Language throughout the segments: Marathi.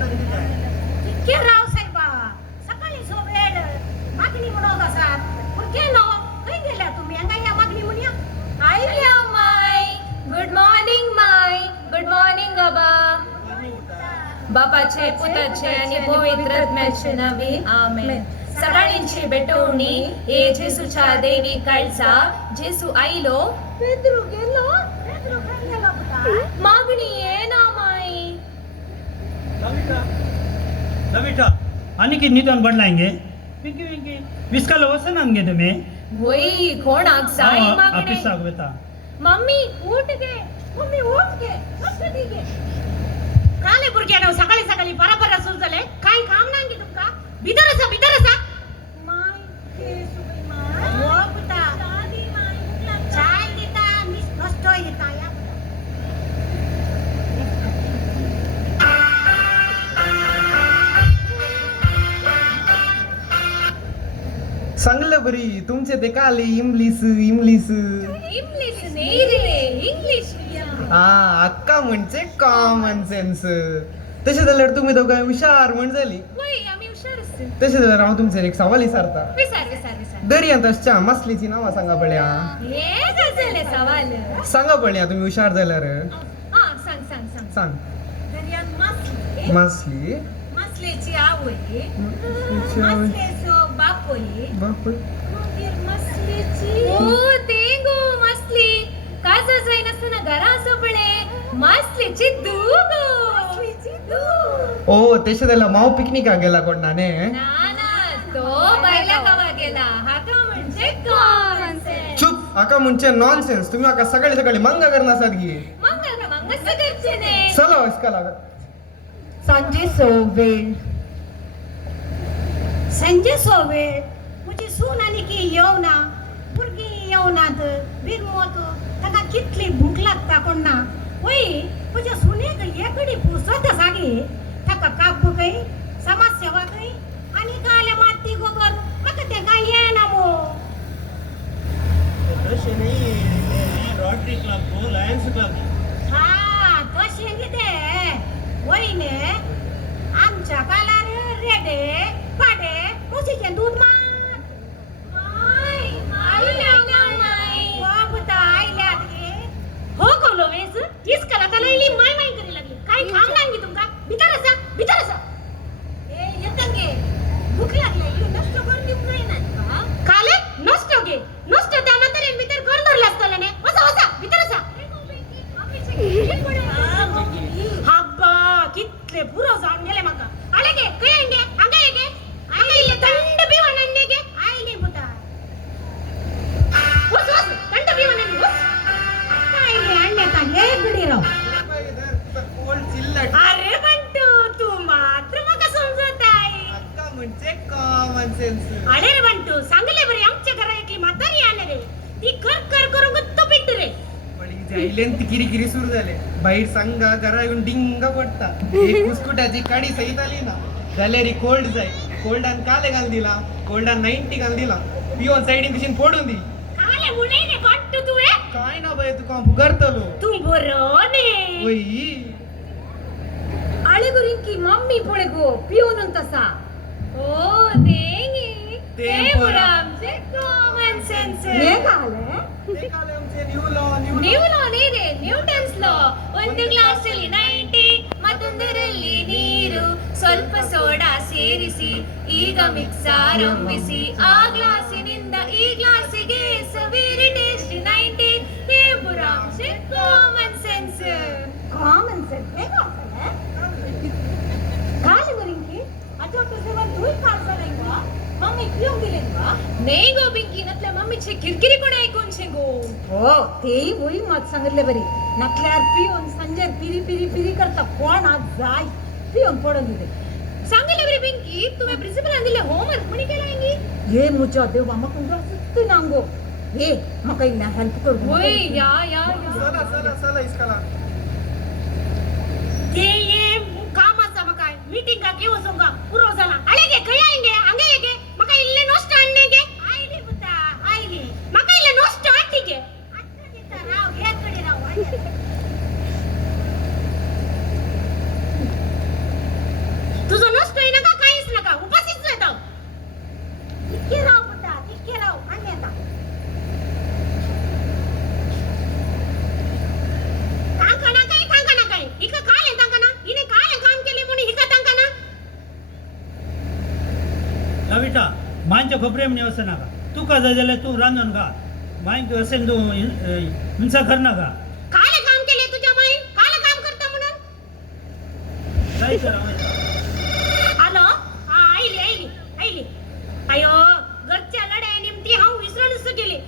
इतके राव साहेबा सकाळी सो वेळ मागणी म्हणत असाल पुरके नो काही गेल्या तुम्ही अंगा या मागणी म्हणूया आयल्या माय गुड मॉर्निंग बापाचे पुताचे आणि पवित्र आत्म्याचे नावे आमेन. सगळ्यांची बेटवणी हे जेसूच्या देवी काळचा जेसू आईलो पेद्रू गेलो काय गेला पुता मागणी ये ना माई. लविटा आणि की नितन बदलाएंगे पिंकी पिंकी विस्काला वसन आमगे तुम्ही होई कोण साई मागणे ऑफिस आगवेता मम्मी उठ गे मम्मी उठ गे मस्त गे काले पुरक्यानो सकाळी सकाळी परापरा सुचले काय काम नाही तुमका बिदरसा माय के सुई माय वो पुता दादी माय चाय देता मिस नष्ट येता या चांगलं बरी तुमचे ते काले इंग्लिश नाही रे इंग्लिश हा अक्का म्हणजे कॉमन सेन्स. तसे झाल्यावर तुम्ही दोघं हुशार म्हण झाली. होय आम्ही हुशार असते. तसे झाल्यावर आम्ही तुमचे एक सवाल विचारता विचार दरी तशा मसलीची नावा सांगा पड्या हे गजले सवाल सांगा पड्या तुम्ही हुशार झाल्यावर हा सांग सांग. दर्यान मस्त मसली मसलेची आवय मसलेसो बापोई बापरे हो तेंगो मसली काचा जाईन असताना घरा सोपणे मसलीची दूगो ओ तसे त्याला माव पिकनिका गेला कोणाने ना तो बायला कवा गेला हा का म्हणजे कॉमन सेन्स. चुप आका म्हणजे नॉनसेन्स. तुम्ही आका सकाळी सकाळी मंगा करणार साथ घे मंग करचे ने चला इसका लागा संजय सोवे मुझे सून आली की येऊ ना पुरगी येऊ ना तर बिरमोतो ताका कितली भूक लागता कोणा होय तुझ्या सुनेक एकडी पुसत सागे ताका कापू काही समाजसेवा काही आणि काले माती गोबर मग ते काय येना मो तसे नाही रोटरी क्लब को लायन्स क्लब हा तो शेंगीते वहिने आमच्या कालार रेडे पाडे मुसीचे दूध मार हो कवलो वेस इस कला तलाईली माय करी लागली काय काम नाही तुमका बितरसा ए येतंगे भूक लागली इलो नष्ट करून देऊ नाही ना काले नष्ट त्या म्हातारे बितर कर धरला असतले ने वसा बितरसा हब्बा कितले पुरो जाऊन गेले मका आले गे काय अंगे अंगे आईले थंड पिवणने गे आईले बुता वस थंड पिवणने वस आईले आणण्याता हे गडी राव अरे बंटू तू मात्र मका समजत आहे अक्का म्हणजे कॉमन सेन्स. अरे रे बंटू सांगले बरे आमच्या घरा एकली म्हातारी आले रे ती कर करून गुत्त पिट रे जाईलेन ती किरी सुरू झाले बाहेर सांगा घरा येऊन डिंगा पडता एक कुसकुटाची काडी सहित आली ना जाल्यारी कोल्ड कोल्डान काले घाल दिला कोल्डान 90 घाल दिला पिऊन साइडीन पिशीन फोडून दिली काले मुने ने बंटू तू ए काय ना बाई तू काम करतलो तू बरो ने ओई आळे गुरिन की मम्मी पुढे गो पिऊन तसा ओ देंगे ते पुरा आमचे कॉमन सेन्स हे काले ते काले आमचे न्यू लॉ ನೀರೆ ನ್ಯೂಟನ್ಸ್ ಲಾ ಒಂದು ಗ್ಲಾಸ್ ಅಲ್ಲಿ 90 ಮತ್ತೊಂದರಲ್ಲಿ ನೀರು ಸ್ವಲ್ಪ ಸೋಡಾ ಸೇರಿಸಿ ಈಗ ಮಿಕ್ಸ್ ಆರಂಭಿಸಿ ಆ ಗ್ಲಾಸಿನಿಂದ ಈ ಗ್ಲಾಸಿಗೆ ಸವೇರಿ ಟೇಸ್ಟ್ 90 ನೇಬುರಾಂಶೆ ಕಾಮನ್ ಸೆನ್ಸ್ हे काय काले गुरिंकी अजो तुझे वन दूध काढसा नाही का मम्मी पिऊन दिले का नाही गो बिंकी नतल्या मम्मीचे किरकिरी कोण ऐकून शेगो हो ते होई मत सांगितले बरी नकल्यार पिऊन संजय पिरी करता कोण आज जाय पिऊन पडून दिले सांगितले बरी बिंकी तुम्ही प्रिन्सिपल अंदिले होमवर्क कोणी केलांगी ये मुझा देव मका कुंडा सुत्ती नांगो ये मका इल्ला हेल्प कर होय या चला इसका ला ते ये कामाचा मका मीटिंग का घेऊ सोंगा पुरो झाला आले गे काय आएंगे अंगे गे मका इल्ले नष्ट आणणे गे आईली बुता येता तांकाना काय हिका काले तांकाना हिने काले काम केले म्हणून हिका तांकाना लविटा मांच्या खोबरे म्हणे असं नाका तू का जायला तू रांधून का मांक असेल तू हिंसा कर ना का काले काम केले तुझ्या माईन काले काम करता म्हणून काय करा हॅलो हा आईली अयो घरच्या लढाई निमती हांव विसरूनच गेले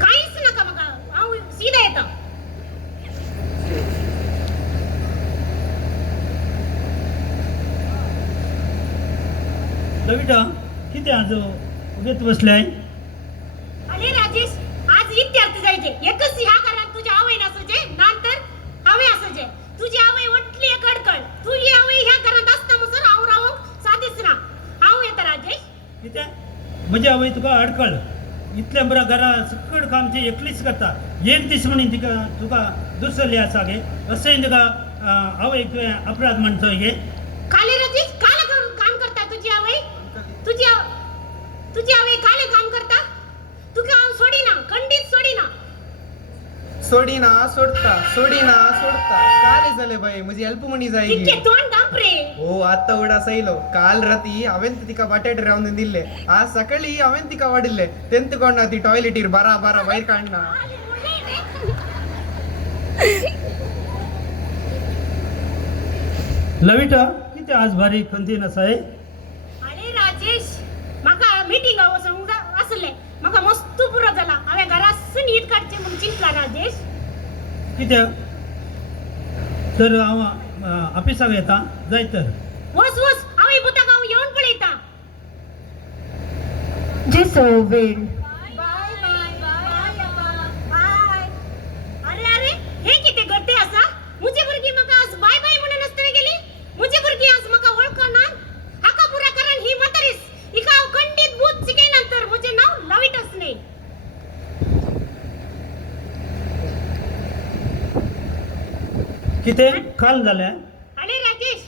काहीच नका मग हांव सीधा येता लविटा किती आज उगेत बसलाय अरे राजेश आज इत्यार्थ जायचे एकच ह्या घरात तुझ्या आवय नसजे नंतर हवे असजे तुझी आवय उठली कडकड तुझी आवय ह्या घरात असता मुसर आव राव साधीच ना आव येता राजेश किती म्हणजे हवंय तुका अडकळ इतल्या बरा घरा सगळं काम ते एकलीच करता एक दीस म्हणून तिका तुका दुसरं लिहा गे असं तुका हवंय अपराध म्हणतोय गे काले राजेश काले काम करता तुझी आवय तुझी आवय काले काम करता तू काम सोडी ना खंडित सोडी ना सोडीना सोडता काले झाले बाई म्हणजे हेल्प मनी तिचे जायगी तोंड दांपरे हो आता उडा सैलो काल राती हांवेन तिका बटाटे रावून दिले आज सकाळी हांवेन तिका वाडिल्ले तेंत कोणा ती टॉयलेटीर बारा भायर काडना लविटा किती आज भारी खंतीन असा आहे अरे राजेश माका मीटिंग असले माका मस्त पुरो झाला हांवें घरात नीट काडचे म्हणून चिंतला राजेश कित्याक तर हांव ऑफिसाक येता जाय तर वस हांव बुताक हांव येवन पळयता जेसो वेळ बाय अरे हे किती गड्डे आसा मुजी भुरगी म्हाका आज बाय बाय म्हणून आसतना गेली मुजी भुरगी आज म्हाका वळखना हाका पुरा कारण ही म्हातारीस हिका हांव खंडीत भूत शिके नंतर म्हजें नांव लविटच न्ही कितें काल जालें अरे राजेश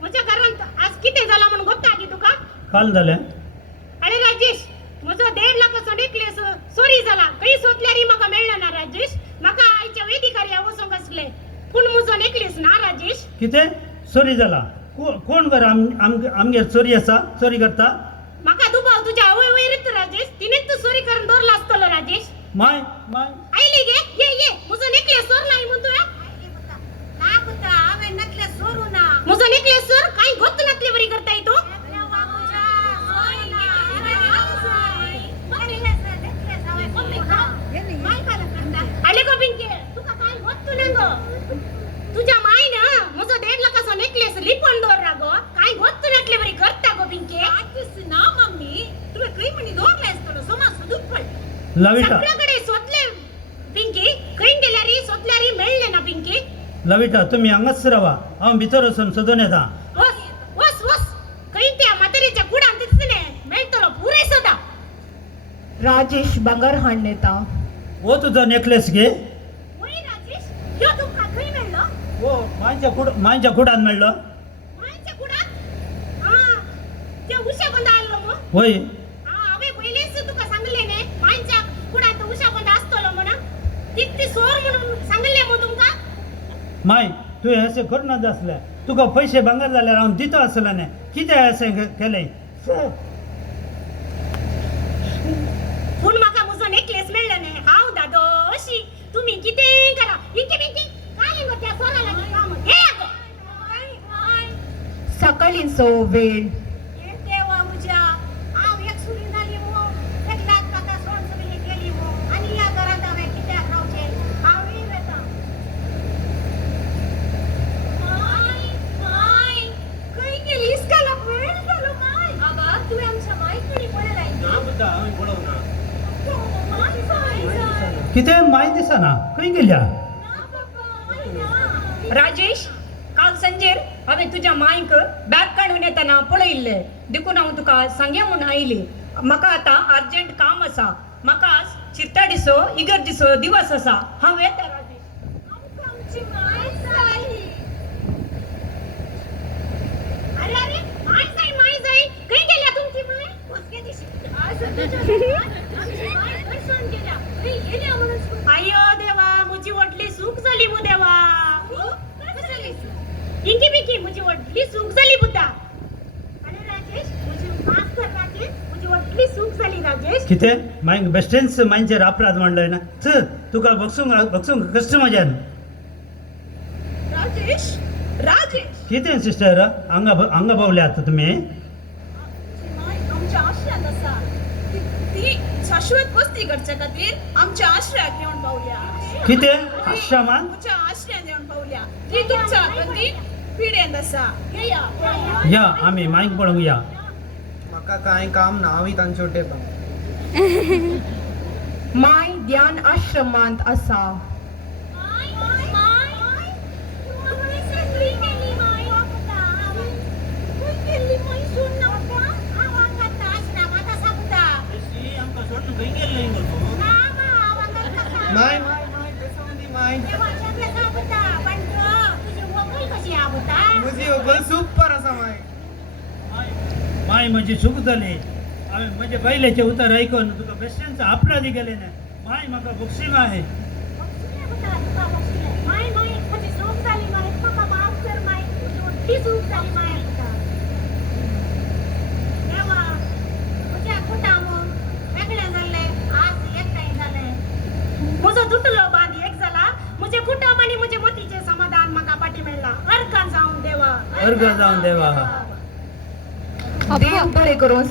म्हज्या घरांत आज कितें जाला म्हणून गोत्ता की तुका काल जालें अरे राजेश म्हजो 1.5 लाखाचो नेकलेस चोरी जाला खंय सोदल्यारय म्हाका मेळ्ळो ना राजेश म्हाका आयच्या वेदिकार्या वचोंक आसले पूण म्हजो नेकलेस ना राजेश कितें चोरी जाला कोण बरं आमगेर चोरी आसा चोरी करता म्हाका दुबाव तुज्या आवय वयरच राजेश तिनेच तू चोरी करून दवरला आसतलो राजेश माय आयली गे ये म्हजो नेकलेस चोरला म्हूण तुवें ना पुत्रा हांवें नेकलेस चोरू ना म्हजो नेकलेस चोर कांय गोत्त नासले बरी करताय तूं आले गो पिंके तुका कांय गोत्त ना गो तुझ्या मायन म्हजो 1.5 लाखाचो नेकलेस लिपोन दवरला गो कांय गोत्त नासले बरी करता गो पिंके आजच ना मम्मी तुवें खंय म्हणी दवरले आसतलो समाज सोदूक पड लविटा सगळ्याकडे सोदले पिंकी खंय गेल्यारी सोदल्यारी मेळ्ळे ना पिंकी लविटा तुम्ही हांगाच रावा हांव भितर वचून सोदून येता वस खंय त्या म्हातारीच्या कुडान दिसने मेळटलो पुरे सोदा राजेश बंगार हाडून येता हो तुझो नेकलेस घे वय राजेश ह्यो तुमका खंय मेळ्ळो हो मांच्या कुडान मेळ्ळो मायच्या कुडान ते उशा बंद आलो मग होय हांवें पयलींच तुका सांगले न्ही मायच्या कुडान उशा बंद आसतलो म्हणून ती सोर म्हणून सांगले मग तुमका माय तू अशें करना आसलें तुका पयशे भांगर जाल्यार हांव दितो आसलें न्ही कितें अशें केलें पूण म्हाका म्हजो नेकलेस मेळ्ळो न्ही हांव दादो अशी तुमी कितें करा इके बिके काले गो त्या सोरा लागीं काम हे गो सकाळीचो वेळ हे देवा म्हज्या हांव एक सुरी जाली मो एक लाख ताका सोड सगळी केली मो आनी ह्या घरांत हांवें कित्याक रावचें हांव येता माय खंय गेली इस्काला वेळ जालो माय बाबा तुवें आमच्या मायकडे पळयलाय कितें माय दिसना खंय गेल्या राजेश काल संजेर हांवें तुज्या मांयक बॅग काडून येतना पळयल्ले देखून हांव तुका सांगया म्हूण आयली म्हाका आतां अर्जंट काम आसा म्हाका आज चिरताडीचो इगर्जीचो दिवस आसा हांव येता राजेश आमकां आमची माय जाय अरे माय जाय खंय गेल्या तुमची माय वसके दिशी अयो देवा मुझी वडली सूक झाली मु देवा इंकी बिकी मुझी वडली सूक झाली बुद्धा अरे राजेश मुझी माफ कर राजेश मुझी वडली सूक झाली राजेश कितें मागीर बेश्टेच मांचेर अपराध मांडलोय ना चल तुका बगसूंक कश्ट मजा राजेश राजेश कितें सिस्टर हांगा पावले आतां तुमी आमच्या आश्रयात आसा ती शाश्वत वस्ती करच्या खातीर आमच्या आश्रयात येवन पावल्या कितें आश्रमात आमच्या आश्रयात येवन पावल्या ती तुमच्या खातीर पिडेंत आसा येया या आमी मांयक पळोवंक या म्हाका कांय काम ना हांव तांचे वटेन माय ध्यान आश्रमांत आसा माय माय मुजी व्हंकल सुपर आसा माय माय म्हजी चूक जाली हांवें म्हजे बैलेचे उतर आयकून तुका बेश्टेंच अपराधी गेले ना माय म्हाका बक्षी माय म्हजो दुटलो बांद एक जाला म्हजे कुटुंब आनी म्हजे मतीचे समाधान म्हाका पाठी मेळ्ळा अर्घ जावन देवा अर्घ जावन देवा देव बरें करून